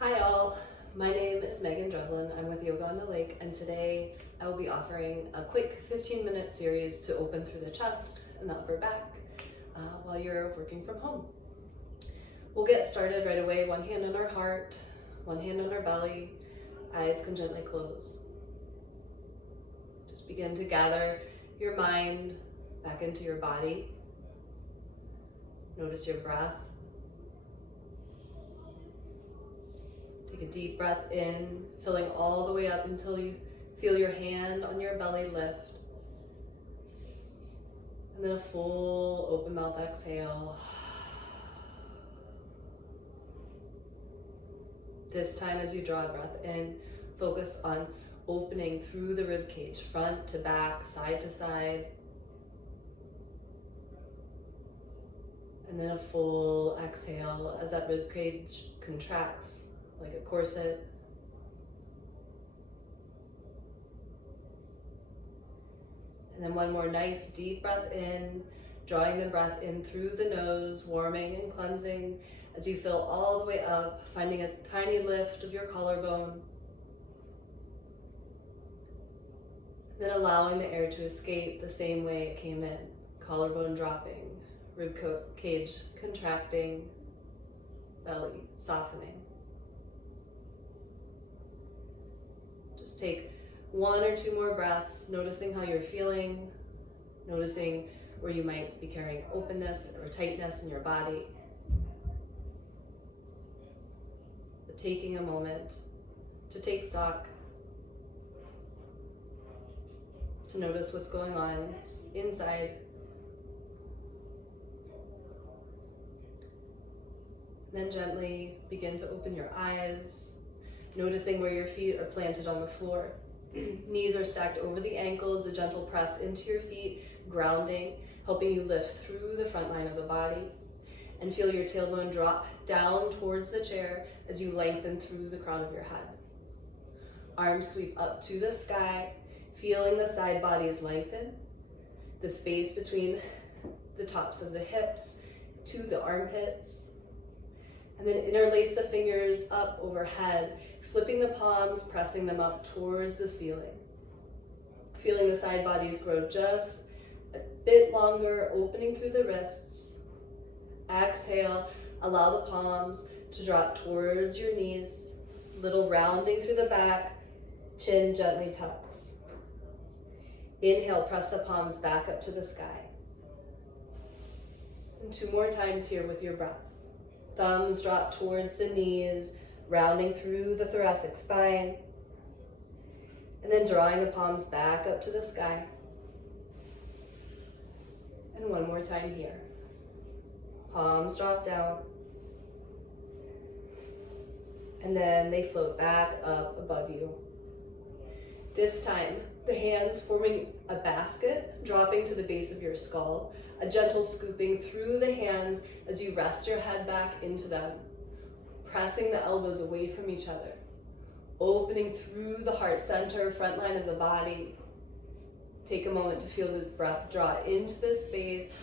Hi all, my name is Megan Drevlin. I'm with Yoga on the Lake, and today I will be offering a quick 15-minute series to open through the chest and the upper back while you're working from home. We'll get started right away. One hand on our heart, one hand on our belly, eyes can gently close. Just begin to gather your mind back into your body. Notice your breath. Take a deep breath in, filling all the way up until you feel your hand on your belly lift. And then a full open mouth exhale. This time as you draw a breath in, focus on opening through the rib cage, front to back, side to side. And then a full exhale as that rib cage contracts like a corset. And then one more nice deep breath in, drawing the breath in through the nose, warming and cleansing as you fill all the way up, finding a tiny lift of your collarbone. Then allowing the air to escape the same way it came in, collarbone dropping, rib cage contracting, belly softening. Just take one or two more breaths, noticing how you're feeling, noticing where you might be carrying openness or tightness in your body. But taking a moment to take stock, to notice what's going on inside. And then gently begin to open your eyes, noticing where your feet are planted on the floor. Knees are stacked over the ankles, a gentle press into your feet, grounding, helping you lift through the front line of the body. And feel your tailbone drop down towards the chair as you lengthen through the crown of your head. Arms sweep up to the sky, feeling the side bodies lengthen, the space between the tops of the hips to the armpits. And then interlace the fingers up overhead, flipping the palms, pressing them up towards the ceiling. Feeling the side bodies grow just a bit longer, opening through the wrists. Exhale, allow the palms to drop towards your knees, little rounding through the back, chin gently tucks. Inhale, press the palms back up to the sky. And two more times here with your breath. Thumbs drop towards the knees, rounding through the thoracic spine. And then drawing the palms back up to the sky. And one more time here. Palms drop down. And then they float back up above you. This time, the hands forming a basket, dropping to the base of your skull, a gentle scooping through the hands as you rest your head back into them, pressing the elbows away from each other, opening through the heart center, front line of the body. Take a moment to feel the breath draw into this space,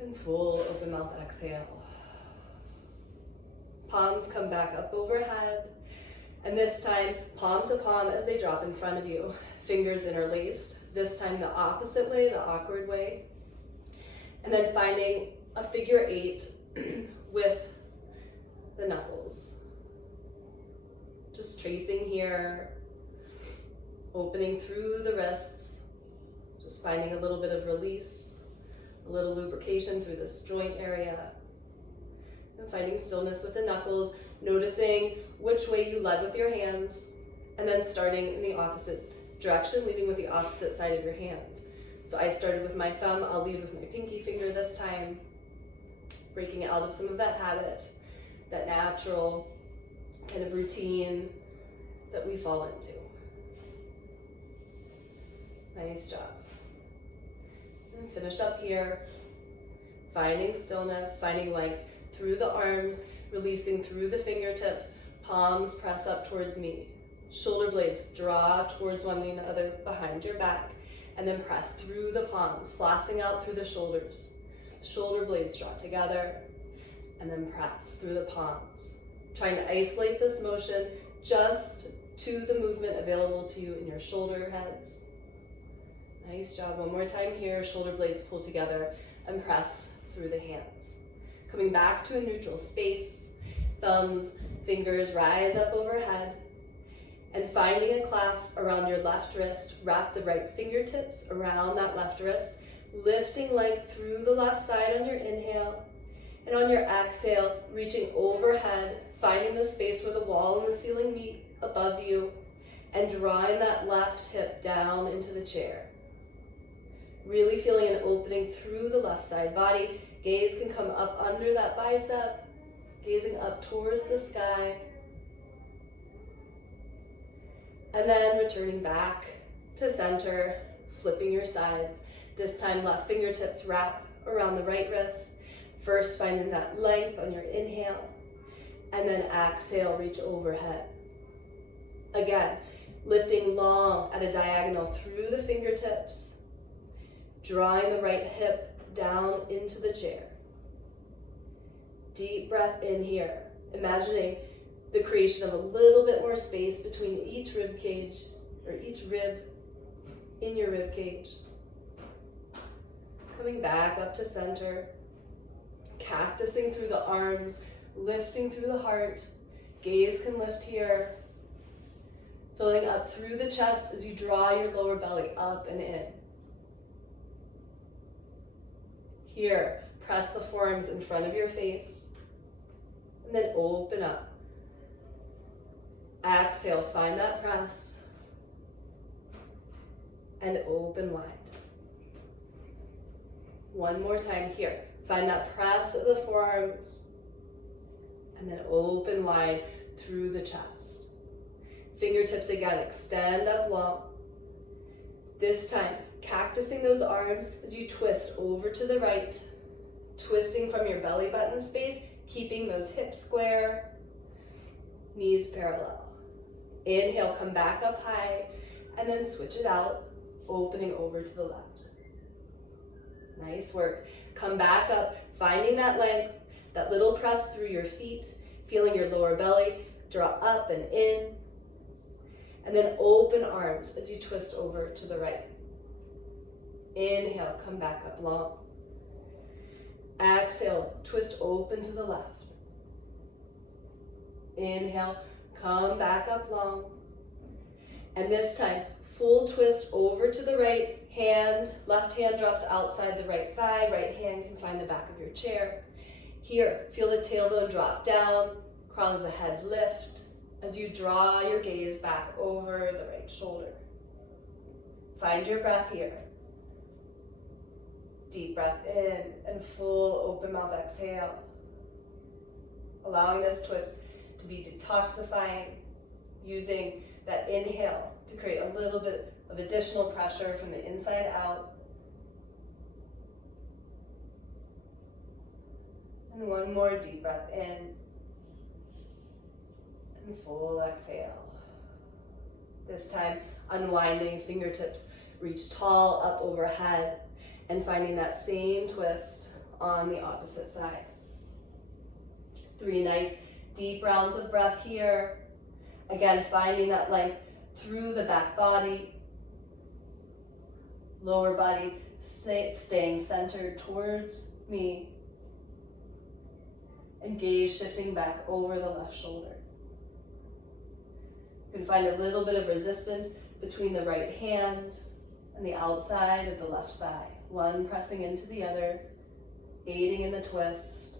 and full open mouth exhale. Palms come back up overhead, and this time, palm to palm as they drop in front of you, fingers interlaced. This time the opposite way, the awkward way. And then finding a figure 8 with the knuckles. Just tracing here, opening through the wrists, just finding a little bit of release, a little lubrication through this joint area. And finding stillness with the knuckles, noticing which way you led with your hands, and then starting in the opposite direction, leading with the opposite side of your hands. So I started with my thumb, I'll lead with my pinky finger this time, breaking out of some of that habit, that natural kind of routine that we fall into. Nice job. And finish up here, finding stillness, finding length through the arms, releasing through the fingertips, palms press up towards me. Shoulder blades draw towards one another behind your back, and then press through the palms, flossing out through the shoulders. Shoulder blades draw together, and then press through the palms. trying to isolate this motion just to the movement available to you in your shoulder heads. Nice job. One more time here. Shoulder blades pull together and press through the hands. Coming back to a neutral space. Thumbs, fingers rise up overhead. And finding a clasp around your left wrist, wrap the right fingertips around that left wrist, lifting length through the left side on your inhale. And on your exhale, reaching overhead, finding the space where the wall and the ceiling meet above you, and drawing that left hip down into the chair. Really feeling an opening through the left side body. Gaze can come up under that bicep, gazing up towards the sky. And then returning back to center, flipping your sides. This time left fingertips wrap around the right wrist. First finding that length on your inhale, and then exhale, reach overhead. Again, lifting long at a diagonal through the fingertips, drawing the right hip down into the chair. Deep breath in here, imagining the creation of a little bit more space between each rib cage, or each rib in your rib cage. Coming back up to center, cactusing through the arms, lifting through the heart. Gaze can lift here. Filling up through the chest as you draw your lower belly up and in. Here, press the forearms in front of your face. And then open up. Exhale, find that press. And open wide. One more time here. Find that press of the forearms. And then open wide through the chest. Fingertips again, extend up long. This time, cactusing those arms as you twist over to the right. Twisting from your belly button space, keeping those hips square, knees parallel. Inhale, come back up high, and then switch it out, opening over to the left. Nice work. Come back up, finding that length, that little press through your feet, feeling your lower belly draw up and in, and then open arms as you twist over to the right. Inhale, come back up long. Exhale, twist open to the left. Inhale, come back up long. And this time, full twist over to the right. Left hand drops outside the right thigh. Right hand can find the back of your chair. Here, feel the tailbone drop down, crown of the head lift as you draw your gaze back over the right shoulder. Find your breath here. Deep breath in and full open mouth exhale. Allowing this twist to be detoxifying, using that inhale to create a little bit of additional pressure from the inside out. And one more deep breath in and full exhale. This time, unwinding, fingertips reach tall up overhead and finding that same twist on the opposite side. 3 nice deep rounds of breath here. Again, finding that length through the back body. Lower body staying centered towards me. And gaze shifting back over the left shoulder. You can find a little bit of resistance between the right hand and the outside of the left thigh. One pressing into the other, aiding in the twist.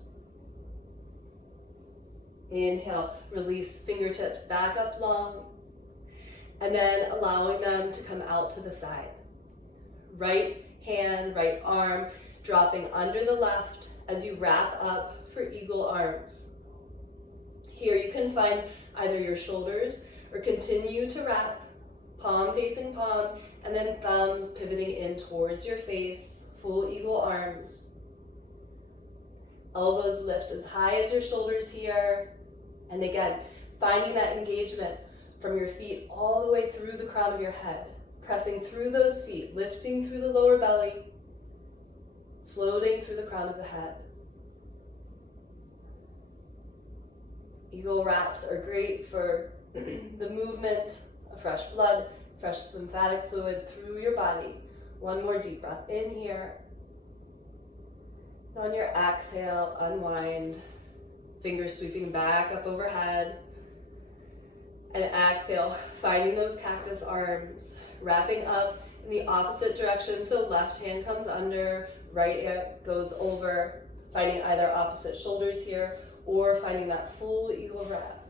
Inhale, release fingertips back up long, and then allowing them to come out to the side. Right hand, right arm, dropping under the left as you wrap up for eagle arms. Here you can find either your shoulders or continue to wrap, palm facing palm, and then thumbs pivoting in towards your face, full eagle arms. Elbows lift as high as your shoulders here. And again, finding that engagement from your feet all the way through the crown of your head, pressing through those feet, lifting through the lower belly, floating through the crown of the head. Eagle wraps are great for the movement of fresh blood, fresh lymphatic fluid through your body. One more deep breath in here. And on your exhale, unwind. Fingers sweeping back up overhead. And exhale, finding those cactus arms, wrapping up in the opposite direction. So left hand comes under, right hand goes over, finding either opposite shoulders here or finding that full eagle wrap.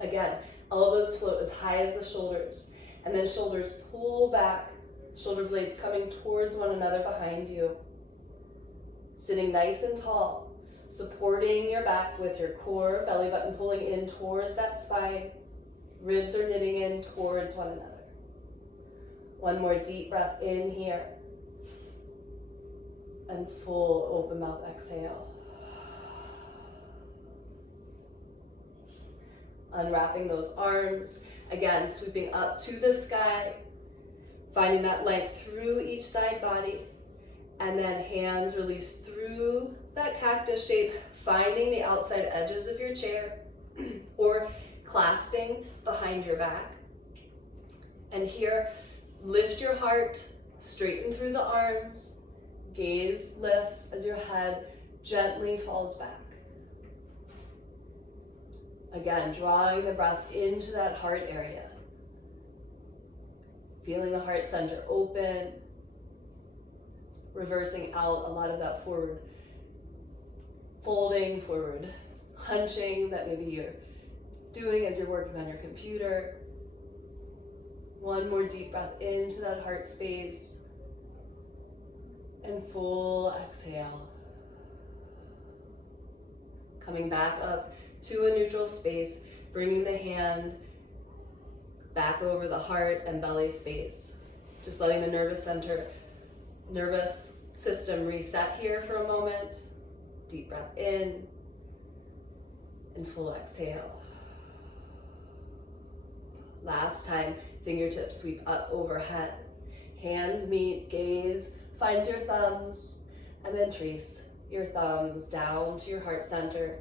Again, elbows float as high as the shoulders, and then shoulders pull back, shoulder blades coming towards one another behind you. Sitting nice and tall, supporting your back with your core, belly button pulling in towards that spine, ribs are knitting in towards one another. One more deep breath in here, and full open mouth exhale. Unwrapping those arms, again, sweeping up to the sky, finding that length through each side body, and then hands release through that cactus shape, finding the outside edges of your chair, or clasping behind your back. And here, lift your heart, straighten through the arms, gaze lifts as your head gently falls back. Again, drawing the breath into that heart area. Feeling the heart center open, reversing out a lot of that forward folding, forward hunching that maybe you're doing as you're working on your computer. One more deep breath into that heart space, and full exhale. Coming back up to a neutral space, bringing the hand back over the heart and belly space. Just letting the nervous system reset here for a moment. Deep breath in and full exhale. Last time, fingertips sweep up overhead. Hands meet, gaze finds your thumbs, and then trace your thumbs down to your heart center.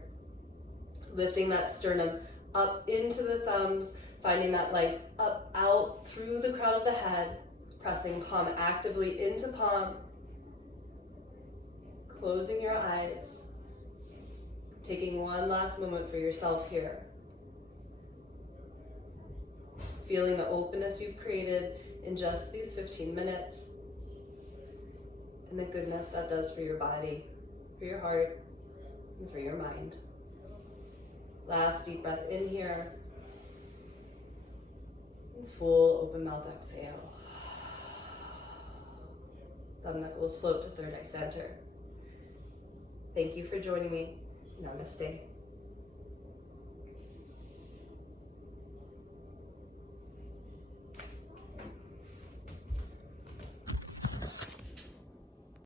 Lifting that sternum up into the thumbs, finding that light up, out through the crown of the head, pressing palm actively into palm. Closing your eyes, taking one last moment for yourself here. Feeling the openness you've created in just these 15 minutes, and the goodness that does for your body, for your heart, and for your mind. Last deep breath in here, and full open mouth exhale. Thumb knuckles float to third eye center. Thank you for joining me. Namaste.